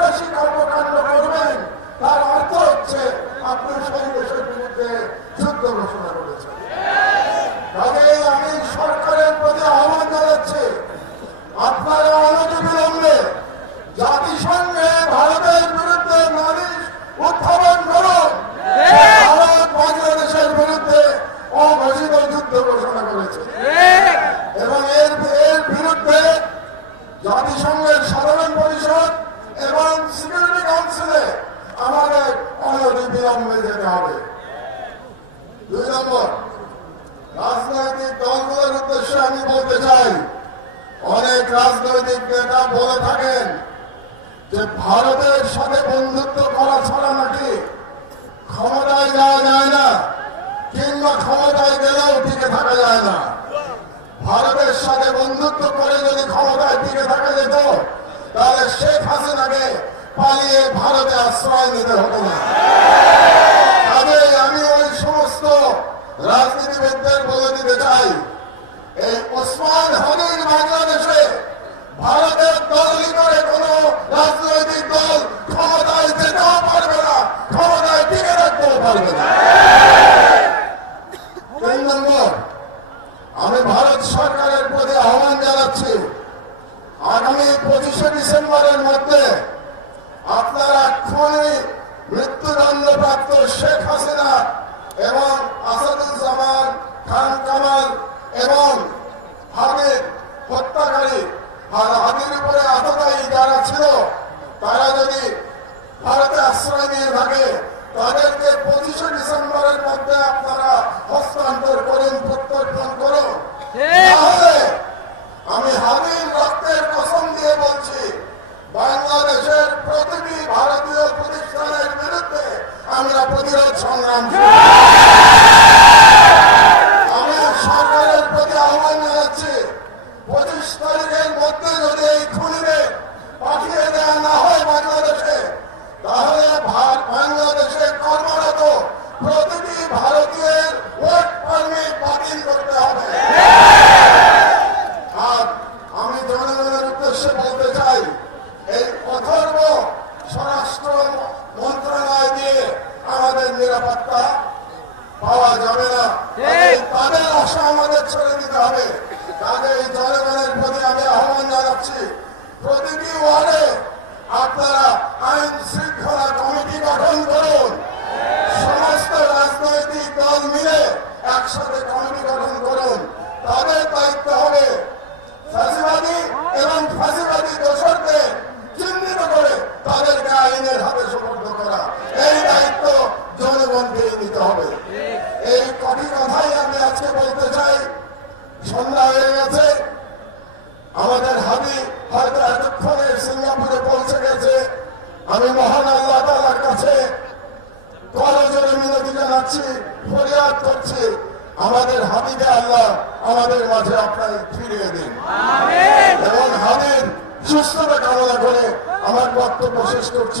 সন্ত্রাসী কর্মকাণ্ড করবেন, তার অর্থ হচ্ছে আপনি সেই দেশের বিরুদ্ধে যুদ্ধ ঘোষণা করেছেন। কাজেই আমি সরকারের প্রতি আহ্বান জানাচ্ছি, আপনারা অনতিবিলম্বে জাতিসংঘে ভারতের বিরুদ্ধে নালিশ উত্থাপন করুন। ভারত বাংলাদেশের বিরুদ্ধে অঘোষিত যুদ্ধ ঘোষণা করেছে এবং এর বিরুদ্ধে জাতিসংঘের সাধারণ পরিষদ এবং সিকিউরিটি কাউন্সিলে আমাদের অনতিবিলম্বে যেতে হবে। 2 নম্বর, রাজনৈতিক দলগুলোর উদ্দেশ্যে আমি বলতে চাই, অনেক রাজনৈতিক নেতা বলে থাকেন যে ভারতের সাথে বন্ধুত্ব করা ছাড়া নাকি ক্ষমতায় যাওয়া যায় না, কিংবা ক্ষমতায় গেলেও টিকে থাকা যায় না। ভারতের সাথে বন্ধুত্ব করে যদি ক্ষমতায় টিকে থাকা যেত, তাহলে শেখ হাসিনাকে পালিয়ে ভারতে আশ্রয় নিতে হতো না। কাজেই আমি ওই সমস্ত রাজনীতিবিদদের বলে দিতে চাই, এই ওসমান হাদির বাংলাদেশে ভারতের দলই করে কোন রাজনৈতিক দল ক্ষমতায় যেতেও পারবে না, ক্ষমতায় টিকে রাখতেও পারবে না। 3 নম্বর, আমি ভারত সরকারের প্রতি আহ্বান জানাচ্ছি, আগামী 25শে ডিসেম্বরের মধ্যে আপনারা খুনি মৃত্যুদণ্ডপ্রাপ্ত শেখ হাসিনা এবং আসাদুজ্জামান খান কামাল এবং হাদির হত্যাকারী আর হাদির উপরে আততায়ী যারা ছিল, তারা যদি ভারতে আশ্রয় নিয়ে থাকে, তাদেরকে 25শে ডিসেম্বরের মধ্যে আপনারা হস্তান্তর করুন, প্রত্যর্পণ করুন। তাহলে আমি হাদির রক্তের কসম দিয়ে বলছি, বাংলাদেশের প্রতিটি ভারতীয় প্রতিষ্ঠানের বিরুদ্ধে আমরা প্রতিরোধ সংগ্রাম করব। আমি সরকারের প্রতি আহ্বান জানাচ্ছি, 25 তারিখের মধ্যে যদি এই খুনিদের পাঠিয়ে দেওয়া না হয় বাংলাদেশে, তাহলে বাংলাদেশে কর্মরত প্রতিটি ভারতীয়ের ওয়ার্ক পারমিট বাতিল করতে হবে। আর আমি জনগণের উদ্দেশ্যে বলতে চাই, এই অথর্ব স্বরাষ্ট্র মন্ত্রণালয় দিয়ে আমাদের নিরাপত্তা পাওয়া যাবে না, তাদের আশা আমাদের ছেড়ে দিতে হবে। কাজেই জনগণের প্রতি আমি আহ্বান জানাচ্ছি, প্রতিটি ওয়ার্ডে আপনারা আইন শৃঙ্খলা কমিটি গঠন করুন। সমস্ত রাজনৈতিক দল মিলে একসাথে কমিটি গঠন করুন। তাদের দায়িত্ব হবে ফাঁসিবাদী এবং ফাঁসিবাদী দোষরদের চিহ্নিত করে তাদেরকে আইনের হাতে সোপর্দ করা। এই দায়িত্ব জনগণকেই নিতে হবে। এই কটি কথাই আমি আজকে বলতে চাই। সন্ধ্যা হয়ে গেছে, আমাদের হাদি হয়তো এতক্ষণে সিঙ্গাপুরে পৌঁছে গেছে। আমি মহান আল্লাহ তাআলার কাছে করজোড়ে মিনতি জানাচ্ছি, ফরিয়াদ করছি, আমাদের হাদিকে আল্লাহ আমাদের মাঝে আপনার ফিরিয়ে দিন এবং হাদির সুস্থতা কামনা করে আমার বক্তব্য শেষ করছি।